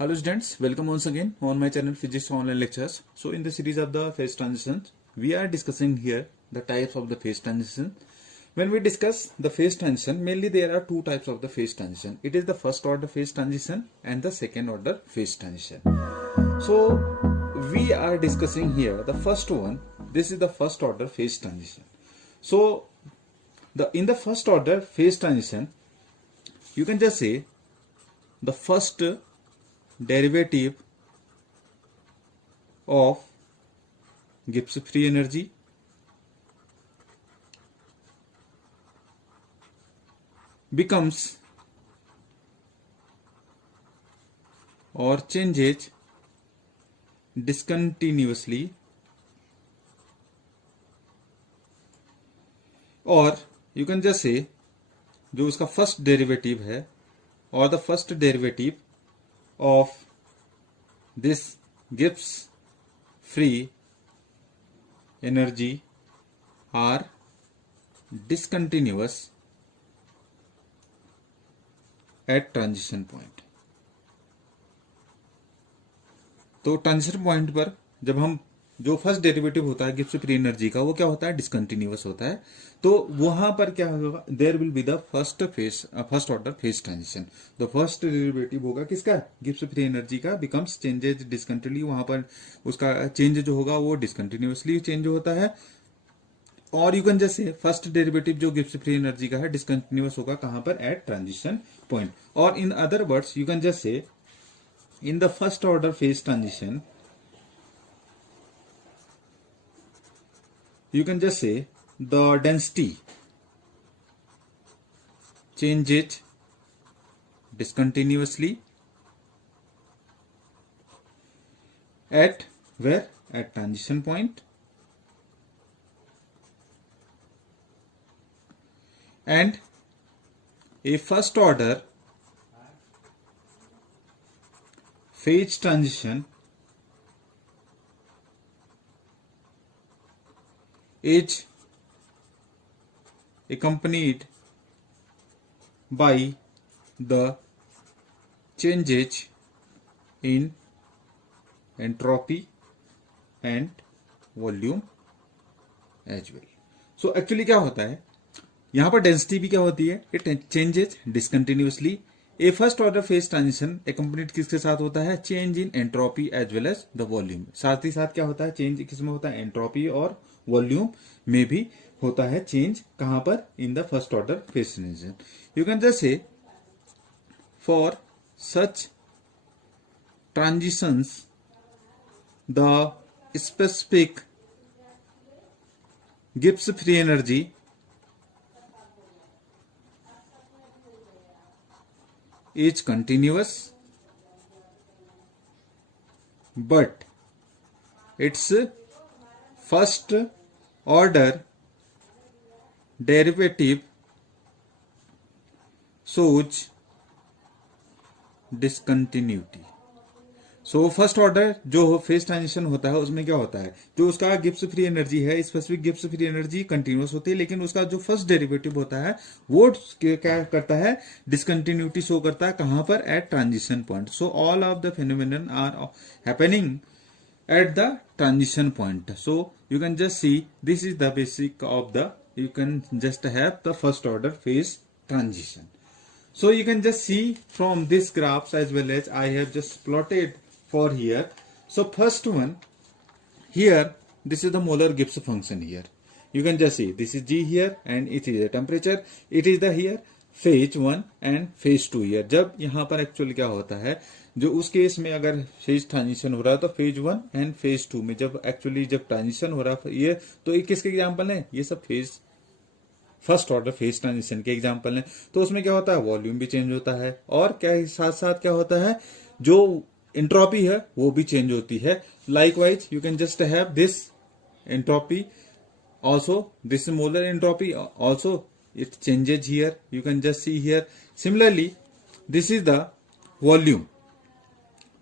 Hello students, welcome once again on my channel Physics Online Lectures. So in the series of the phase transitions, we are discussing here the types of the phase transition. When we discuss the phase transition, mainly there are two types of the phase transition. It is the first order phase transition and the second order phase transition. So we are discussing here the first one. This is the first order phase transition. So in the first order phase transition, you can just say the first derivative of Gibbs free energy becomes or changes discontinuously, और you can just say जो उसका first derivative है और the first derivative of this Gibbs free energy are discontinuous at transition point. तो transition point पर जब हम जो फर्स्ट डेरिवेटिव होता है गिब्स फ्री एनर्जी का वो क्या होता है, डिसकंटिन्यूअस होता है. तो वहां पर क्या होगा, there will be the first order phase transition. The first derivative होगा किसका, गिब्स फ्री एनर्जी का, बिकम्स चेंजेज डिसकंटिन्यूअसली. वहां पर उसका चेंज जो होगा वो डिसकंटिन्यूअसली चेंज होता है. और यू कैन जस्ट से फर्स्ट डेरिवेटिव जो गिब्स फ्री एनर्जी का है डिसकंटिन्यूअस होगा कहां पर, एट ट्रांजिशन पॉइंट. और in other words you can just say in the first order phase transition you can just say the density changes discontinuously at where, at transition point, and a first order phase transition is accompanied by the changes in entropy and volume as well. So actually क्या होता है यहां पर, density भी क्या होती है, it changes discontinuously. A first order phase transition accompanied किसके साथ होता है, change in entropy as well as the volume. साथ ही साथ क्या होता है, चेंज किसमें होता है, एंट्रोपी और वॉल्यूम में भी होता है चेंज. कहां पर, इन the first order phase transition. You can just से for such transitions the specific Gibbs free energy is continuous, but its first order derivative shows discontinuity. So first order जो phase transition होता है उसमें क्या होता है, जो उसका गिब्स फ्री एनर्जी है, specific Gibbs free energy continuous होती है, लेकिन उसका जो फर्स्ट डेरिवेटिव होता है वो क्या करता है, डिसकंटिन्यूटी शो करता है. कहां पर, at transition point. So all of the phenomenon are happening at the transition point. So you can just see this is the basic of the, you can just have the first order phase transition. So you can just see from this graphs as well as I have just plotted for here. So first one here, this is the molar Gibbs function here. You can just see this is G here and it is the temperature. It is the here phase 1 and phase 2 here. जब यहाँ पर actually क्या होता है, जो उस case में अगर फेज ट्रांजिशन हो रहा है तो फेज 1 एंड फेज 2 में जब एक्चुअली जब ट्रांजिशन हो रहा है ये, तो ये किसके एग्जाम्पल है, ये सब phase first order phase transition के एग्जांपल हैं. तो उसमें क्या होता है, वॉल्यूम भी चेंज होता है और क्या साथ साथ क्या होता है, जो एंट्रोपी है वो भी चेंज होती है. Likewise you can just have this entropy also, this molar entropy also, it changes here. You can just see here. Similarly this is the volume,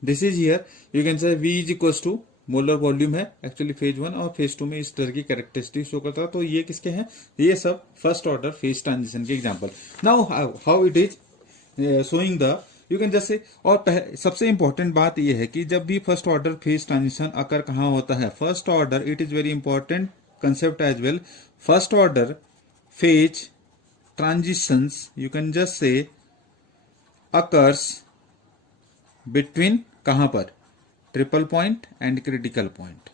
this is here. You can say V is equal to molar volume है actually phase 1 और phase 2 में इस तरह की characteristic show करता है. तो ये किसके हैं, ये सब फर्स्ट ऑर्डर फेज ट्रांजिशन के example. Now how it is showing the you can just से। और सबसे इंपॉर्टेंट बात यह है कि जब भी first order phase transition occur कहाँ होता है, first order, it is very important concept as well, first order phase transitions you can just say occurs between, कहां पर, triple point and critical point.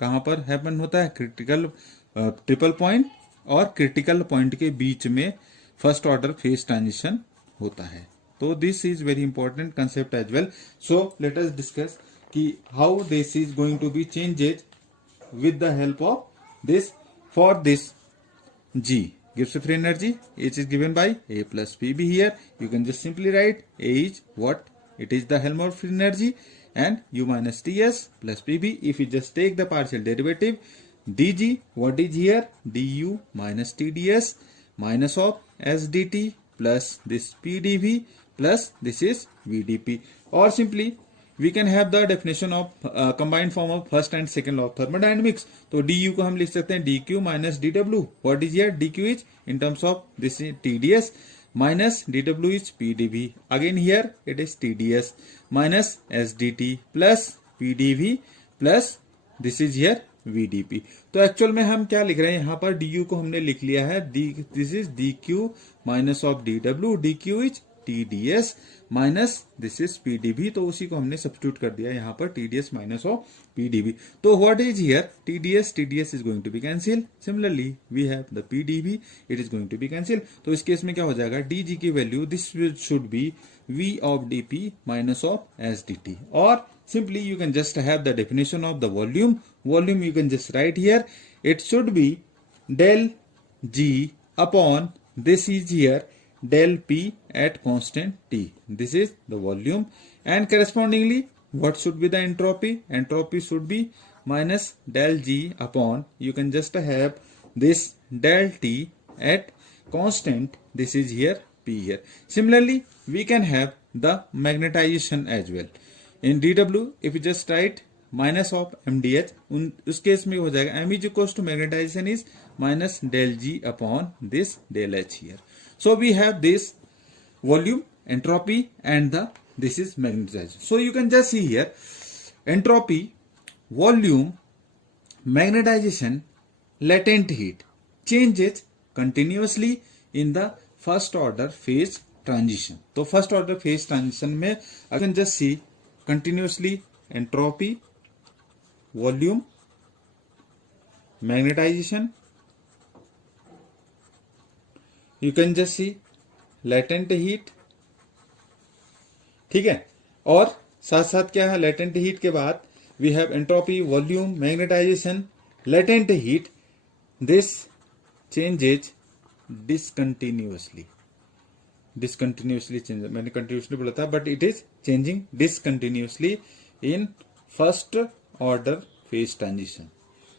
कहां पर हैपन होता है, क्रिटिकल, ट्रिपल पॉइंट और क्रिटिकल पॉइंट के बीच में फर्स्ट ऑर्डर फेज ट्रांजिशन होता है। तो this is very important concept as well. So let us discuss कि how this is going to be changes with the help of this. For this G gives free energy, H is given by A plus PB. Here you can just simply write A is what, it is the Helmholtz free energy, and U minus TS plus PB. If you just take the partial derivative, dG, what is here, du minus TDS minus of SDT plus this PdV plus this is VdP. Or simply we can have the definition of combined form of first and second law of thermodynamics. तो du को हम लिख सकते हैं dq minus dw. What is here, dq is in terms of this is TDS minus dw is PdV. Again here it is TDS minus SDT plus PdV plus this is here VdP. तो actual में हम क्या लिख रहे हैं यहाँ पर, du को हमने लिख लिया है this is dq minus of dw, dq is TDS minus this is PdV. तो उसी को हमने सब्स्टिट्यूट कर दिया यहाँ पर, TDS माइनस ऑफ PdV. तो what is here, TDS is going to be cancel. Similarly we have the PdV, it is going to be cancel. तो इस केस में क्या हो जाएगा, dG की value this should be V of dP minus of SDT. और simply you can just have the definition of the volume you can just write here, it should be del G upon this is here del P at constant T. This is the volume, and correspondingly what should be the entropy? Entropy should be minus del G upon, you can just have this del T at constant, this is here P here. Similarly we can have the magnetization as well. In dW if you just write minus of mdh, उस case में हो जाएगा m is equals to magnetization is minus del G upon this del H here. So we have this volume, entropy, and this is magnetization. So you can just see here entropy, volume, magnetization, latent heat changes continuously in the first order phase transition. तो first order phase transition में you can just see continuously entropy, volume, magnetization, you can just see latent heat. ठीक है, और साथ साथ क्या है, latent heat के बाद we have entropy, volume, magnetization, latent heat. This changes discontinuously changes. मैंने continuously बोला था, but it is changing discontinuously in first order phase transition.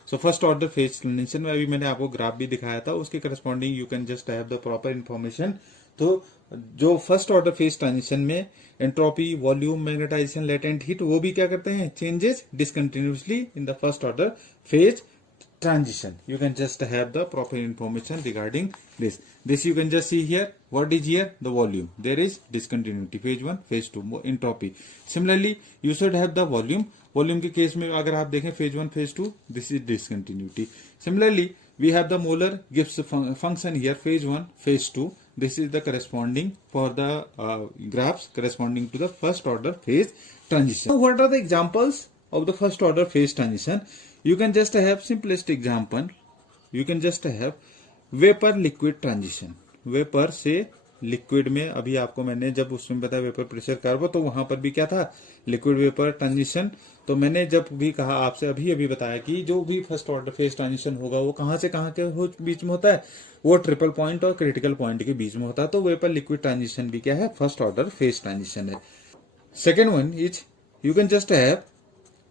So first order phase transition में अभी मैंने आपको ग्राफ भी दिखाया था, उसके corresponding you can just have the proper information. तो जो फर्स्ट ऑर्डर फेज ट्रांजिशन में entropy, volume, magnetization, latent heat, वो भी क्या करते हैं, changes discontinuously in the first order phase transition. You can just have the proper information regarding this. This you can just see here. What is here? The volume. There is discontinuity. Phase 1, phase 2, entropy. Similarly, you should have the volume. Volume के case में अगर आप देखें phase 1, phase 2, this is discontinuity. Similarly, we have the molar Gibbs function here. Phase 1, phase 2. This is the corresponding for the graphs corresponding to the first order phase transition. So, what are the examples of the first order phase transition? You can just have simplest example. You can just have vapor liquid transition. Vapour से liquid में, अभी आपको मैंने जब उसमें बताया vapour pressure curve, तो वहां पर भी क्या था, लिक्विड वेपर ट्रांजिशन. तो मैंने जब भी कहा आपसे अभी बताया कि जो भी फर्स्ट ऑर्डर फेज ट्रांजिशन होगा वो कहां से कहां के बीच में होता है, वो ट्रिपल पॉइंट और क्रिटिकल पॉइंट के बीच में होता है. तो वेपर लिक्विड ट्रांजिशन भी क्या है, फर्स्ट ऑर्डर फेज ट्रांजिशन है. Second one is you can just have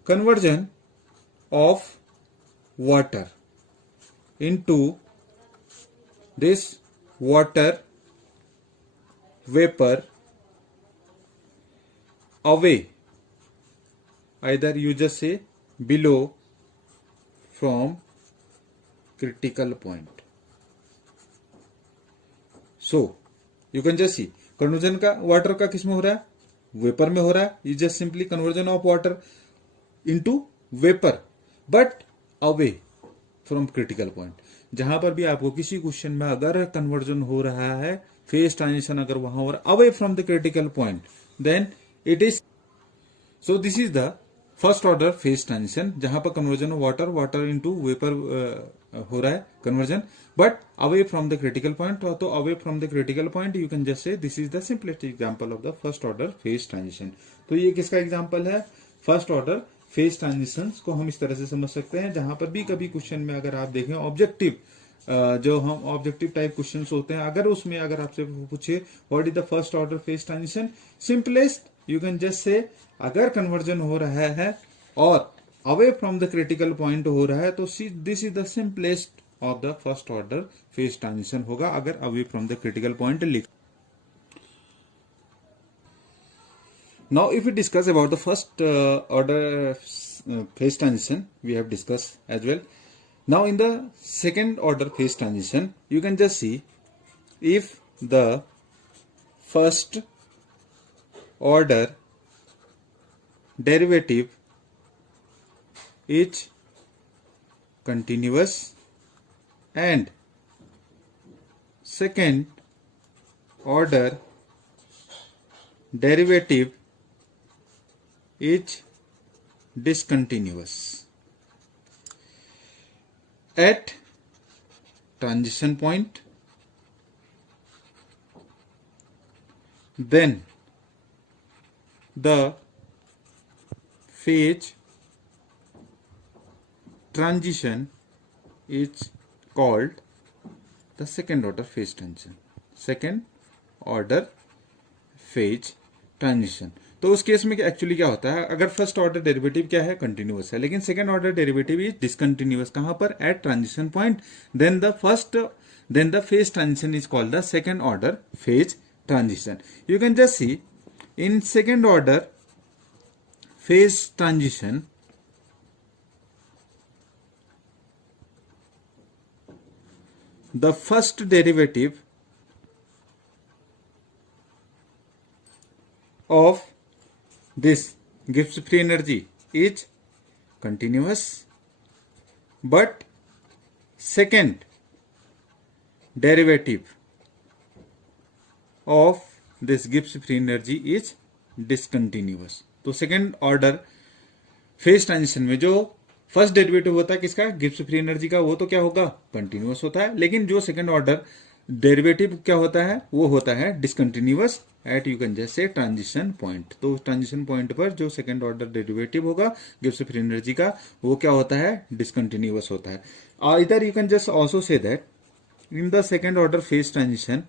conversion of water into this water vapor away, either you just say below from critical point. So you can just see conversion का water का किस में हो रहा है, vapour में हो रहा है, is just simply conversion of water into vapour but away from critical point. जहां पर भी आपको किसी क्वेश्चन में अगर कन्वर्जन हो रहा है, फेज ट्रांजिशन अगर वहां हो रहा away from the critical point, then it is so this is the first order phase transition, जहां पर conversion of water into vapour हो रहा है conversion, but away from the critical point. तो away from the critical point you can just say this is the simplest example of the first order phase transition. तो ये किसका example है? First order phase transition को हम इस तरह से समझ सकते हैं। जहां पर भी कभी क्वेश्चन में अगर आप देखें ऑब्जेक्टिव, जो हम ऑब्जेक्टिव टाइप क्वेश्चंस होते हैं, अगर उसमें अगर आपसे पूछे what is the first order phase transition, simplest you can just से अगर कन्वर्जन हो रहा है और away from the critical point हो रहा है तो this is the simplest of the first order phase transition होगा अगर away from the critical point लिख। Now, if we discuss about the first order phase transition, we have discussed as well. Now, in the second order phase transition, you can just see if the first order derivative is continuous and second order derivative is discontinuous at transition point, then the phase transition is called the second order phase transition, second order phase transition. तो उस case में actually क्या होता है, अगर first order derivative क्या है, continuous है, लेकिन second order derivative is discontinuous, कहां पर, at transition point, then the phase transition is called the second order phase transition. You can just see in second order phase transition the first derivative of this Gibbs free energy is continuous, but second derivative of this Gibbs free energy is discontinuous। तो second order phase transition में जो first derivative होता है किसका, Gibbs free energy का, वो तो क्या होगा, कंटिन्यूअस होता है, लेकिन जो सेकेंड ऑर्डर डेरिवेटिव क्या होता है, वो होता है discontinuous at you can just say transition point. तो ट्रांजिशन पॉइंट पर जो सेकंड ऑर्डर डेरिवेटिव होगा गिब्स फ्री एनर्जी का, वो क्या होता है, डिसकंटिन्यूअस होता है। इधर you can just also say that in the second order phase transition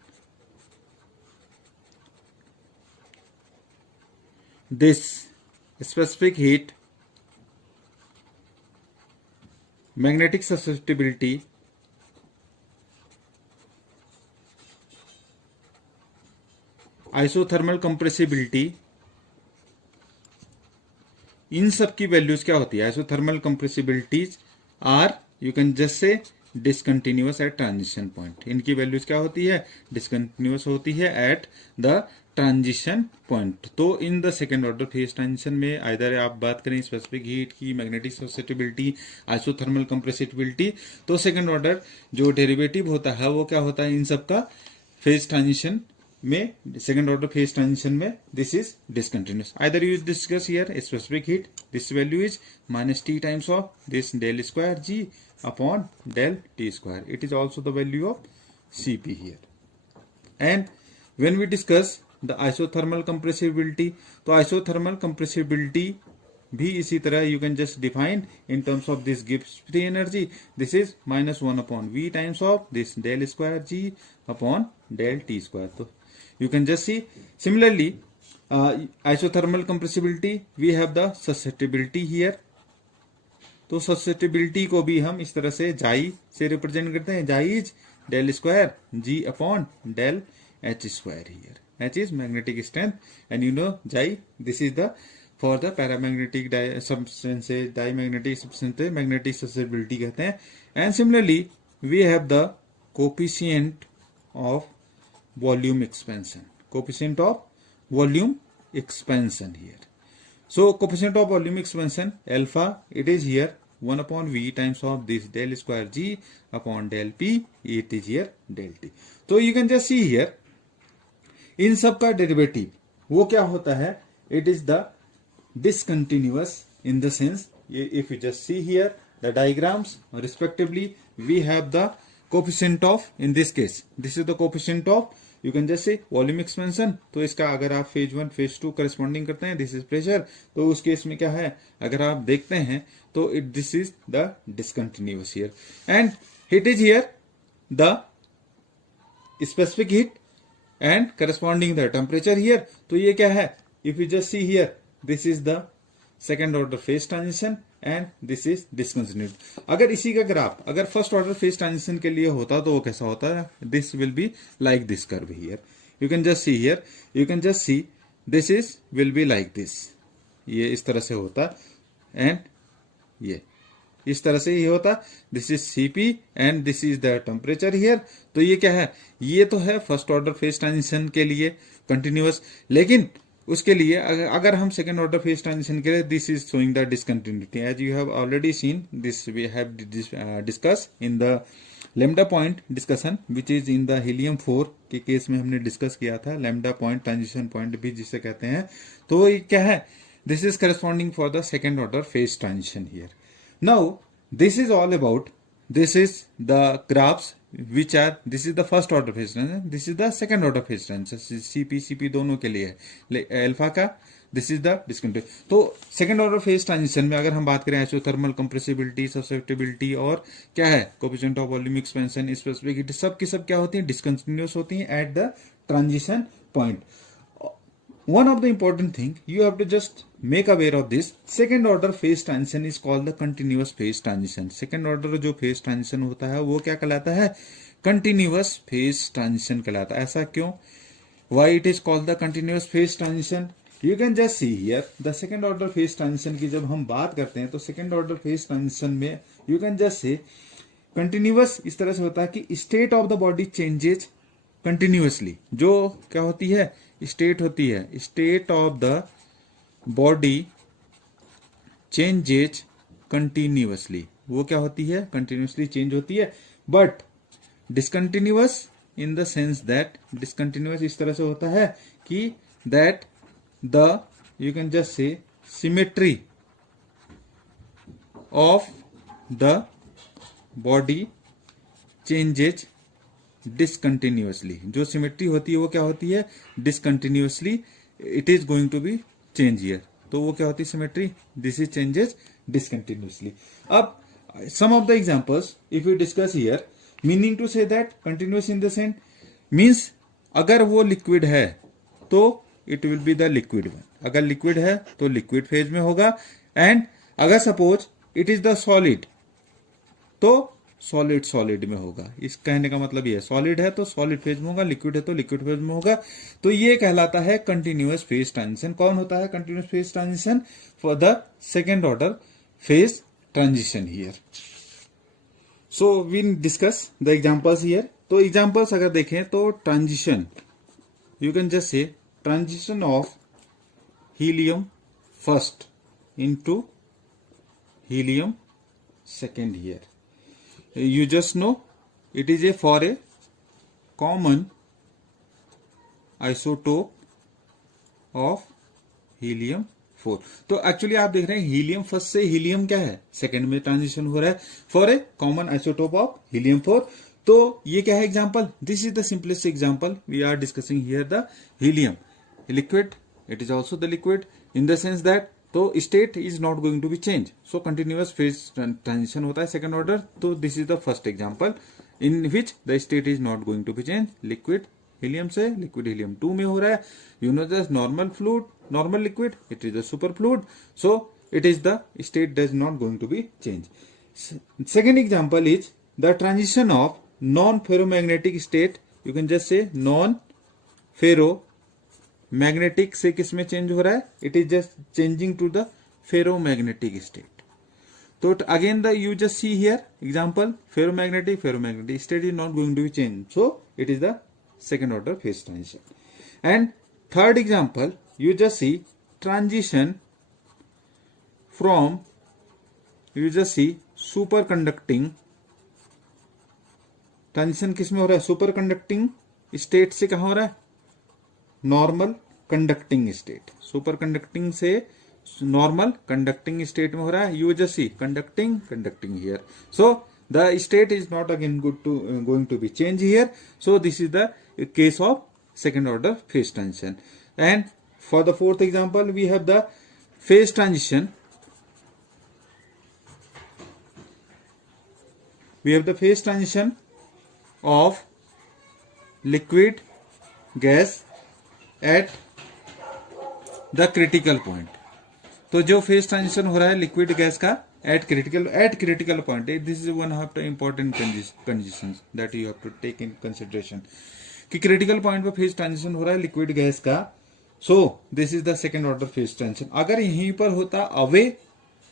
this specific heat, magnetic susceptibility, isothermal compressibility, इन सब की वैल्यूज क्या होती है, isothermal compressibilities are you can just say discontinuous at transition point. इनकी values क्या होती है, डिसकंटिन्यूअस होती है एट द ट्रांजिशन पॉइंट। तो in the second order phase transition में आइदर आप बात करें स्पेसिफिक हीट की, मैग्नेटिक ससेप्टिबिलिटी, आइसोथर्मल कंप्रेसिबिलिटी, तो सेकेंड ऑर्डर जो डेरिवेटिव होता है वो क्या होता है, इन सब का फेज ट्रांजिशन में, सेकेंड ऑर्डर फेज ट्रांजिशन में this is discontinuous. Either you discuss here specific heat, this value is minus T times of this del square G upon del T square, it is also the value of Cp here. And when we discuss the isothermal compressibility, तो isothermal compressibility भी इसी तरह you can just define in terms of this Gibbs free energy, this is minus one upon V times of this del square G upon del T square. तो you can just see similarly isothermal compressibility we have the susceptibility here। तो susceptibility को भी हम इस तरह से जाई से रिप्रेजेंट करते हैं, chi is del square G upon del H square here. H is magnetic strength and you know chi this is the for the paramagnetic substance, diamagnetic substance magnetic susceptibility कहते हैं। And similarly we have the coefficient of volume expansion, coefficient of volume expansion here. So coefficient of volume expansion alpha, it is here 1 upon v times of this del square g upon del p, it is here del t. So you can just see here, इन सब का derivative वो क्या होता है, it is the discontinuous in the sense, if you just see here the diagrams respectively, we have the coefficient of, in this case this is the coefficient of, you can just say volume expansion. तो इसका अगर आप phase 1 phase 2 corresponding करते हैं, this is pressure, तो उस case में क्या है, अगर आप देखते हैं तो it this is the discontinuous here and hit is here the specific heat and corresponding the temperature here. तो ये क्या है, if you just see here, this is the second order phase transition and this is discontinued. अगर इसी का graph अगर first order phase transition के लिए होता तो वो कैसा होता है, this will be like this curve here. You can just see here, you can just see this is will be like this, ये इस तरह से होता एंड ये इस तरह से ही होता. This is CP and this is the temperature here. तो ये क्या है, ये तो है फर्स्ट ऑर्डर फेज ट्रांजिशन के लिए कंटिन्यूअस, लेकिन उसके लिए अगर हम सेकेंड ऑर्डर फेज ट्रांजिशन के लिए, this is showing the discontinuity as you have already seen, this we have discuss in the lambda point discussion which is in the helium 4 के केस में हमने डिस्कस किया था, लैम्डा पॉइंट ट्रांजिशन पॉइंट भी जिसे कहते हैं. तो ये क्या है, this is corresponding for the second order phase transition here. Now this is all about, this is the graphs which are, this is the first order phase transition, this is the second order phase transition, CP दोनों के लिए है alpha का, this is the discontinuity. तो second order phase transition में अगर हम बात करें आइसोथर्मल कंप्रेसिबिलिटी, ससेप्टिबिलिटी और क्या है coefficient of volume expansion, specific heat, सब की सब क्या होती है, डिसकंटिन्यूअस होती है eight the transition point. One of the important thing you have to just make aware of this, second order phase transition is called the continuous phase transition. Second order जो phase transition होता है वो क्या कहलाता है, continuous phase transition कहलाता है. ऐसा क्यों, why it is called the continuous phase transition? You can just see here the second order phase transition की जब हम बात करते हैं तो second order phase transition में you can just say continuous इस तरह से होता है कि state of the body changes continuously. जो क्या होती है, स्टेट होती है, state of the body changes continuously, वो क्या होती है, कंटिन्यूअसली चेंज होती है. But discontinuous in the sense that, discontinuous इस तरह से होता है कि that the, you can just say symmetry of the body changes discontinuously. जो सिमेट्री होती है वो क्या होती है, discontinuously it is going to be change here. तो वो क्या होती है symmetry, this is changes discontinuously. अब सम of the examples if you discuss here, meaning to say that continuous in the sense means अगर वो लिक्विड है तो it will be the liquid one, अगर लिक्विड है तो लिक्विड फेज में होगा, एंड अगर suppose it is the solid तो सॉलिड में होगा. इस कहने का मतलब ये है, सॉलिड है तो सॉलिड फेज में होगा, लिक्विड है तो लिक्विड फेज में होगा. तो ये कहलाता है कंटिन्यूअस फेज ट्रांजिशन. कौन होता है continuous phase transition, for the second order phase transition here. So we discuss the examples here. तो एग्जांपल्स अगर देखें तो transition, you can just say transition of helium first into helium second here. You just know it is for a common isotope of helium 4. तो actually आप देख रहे हैं helium first से हीलियम क्या है, सेकेंड में ट्रांजिशन हो रहा है for a common isotope of helium 4. तो ये क्या है example, this is the simplest example we are discussing here. The helium liquid, it is also the liquid in the sense that, तो state is not going to be change. So continuous phase transition होता है second order. तो this is the first example in which the state is not going to be change. Liquid helium से liquid helium 2 में हो रहा है. You know the normal fluid, normal liquid, it is the superfluid. So it is the state does not going to be change. Second example is the transition of non ferromagnetic state. You can just say non ferromagnetic से किस में change हो रहा है, it is just changing to the ferromagnetic state. तो again the you just see here example, ferromagnetic state is not going to be change. So it is the second order phase transition. And third example you just see transition from, you just see superconducting, transition किस में हो रहा है, super conducting state से कहां हो रहा है, normal conducting state, superconducting से नॉर्मल कंडक्टिंग स्टेट में हो रहा है. You just see conducting here. So the state is not again going to be change here. So this is the case of second order phase transition. And for the fourth example we have the phase transition. We have the phase transition of liquid gas at the critical point. तो जो phase transition हो रहा है liquid gas का at critical point, this is one of the important conditions that you have to take in consideration कि critical point पे phase transition हो रहा है लिक्विड गैस का. So this is the second order phase transition. अगर यहीं पर होता away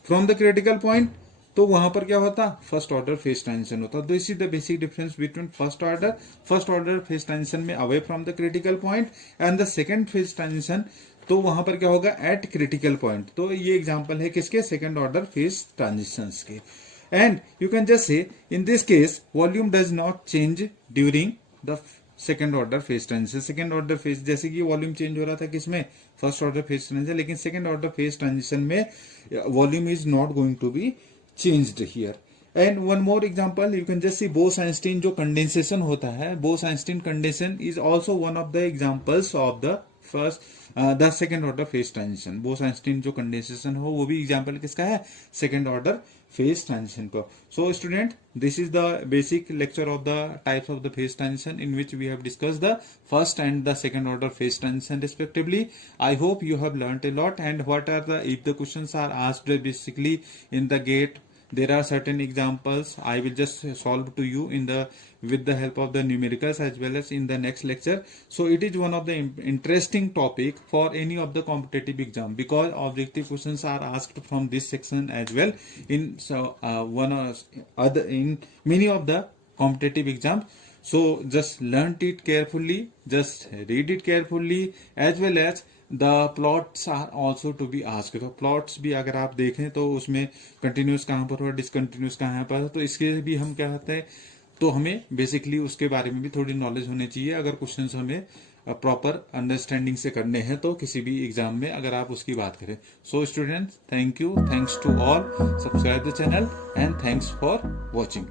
from the critical point तो वहां पर क्या होता, फर्स्ट ऑर्डर फेज ट्रांजिशन होता. This is the basic difference between first order phase transition में away from the critical point and the second phase transition. तो वहां पर क्या होगा, एट क्रिटिकल पॉइंट. तो ये एग्जांपल है किसके, सेकंड ऑर्डर फेज ट्रांजिशंस के. And you can just say in this case volume does not change during the second order phase transition. Second order phase जैसे कि वॉल्यूम चेंज हो रहा था किसमें, फर्स्ट ऑर्डर फेज ट्रांजिशन, लेकिन second order phase transition में volume is not going to be changed here. And one more example, you can just see Bose-Einstein जो condensation होता है, Bose-Einstein condensation is also one of the examples of the the second order phase transition. Bose-Einstein जो condensation हो वो भी example किसका है, second order phase transition को. So student, this is the basic lecture of the types of the phase transition in which we have discussed the first and the second order phase transition respectively. I hope you have learnt a lot. And what are the, if the questions are asked basically in the GATE, there are certain examples I will just solve to you in the with the help of the numericals as well as in the next lecture. So it is one of the interesting topic for any of the competitive exam because objective questions are asked from this section as well in one or other in many of the competitive exams. So just learn it carefully, just read it carefully as well as the plots are also to be asked. तो plots भी अगर आप देखें तो उसमें continuous कहाँ पर हो, डिसकंटिन्यूस कहाँ पर, तो इसके भी हम क्या कहते हैं, तो हमें बेसिकली उसके बारे में भी थोड़ी नॉलेज होनी चाहिए अगर क्वेश्चंस हमें प्रॉपर अंडरस्टैंडिंग से करने हैं तो किसी भी एग्जाम में अगर आप उसकी बात करें. So students, thank you, thanks to all, subscribe the channel and thanks for watching.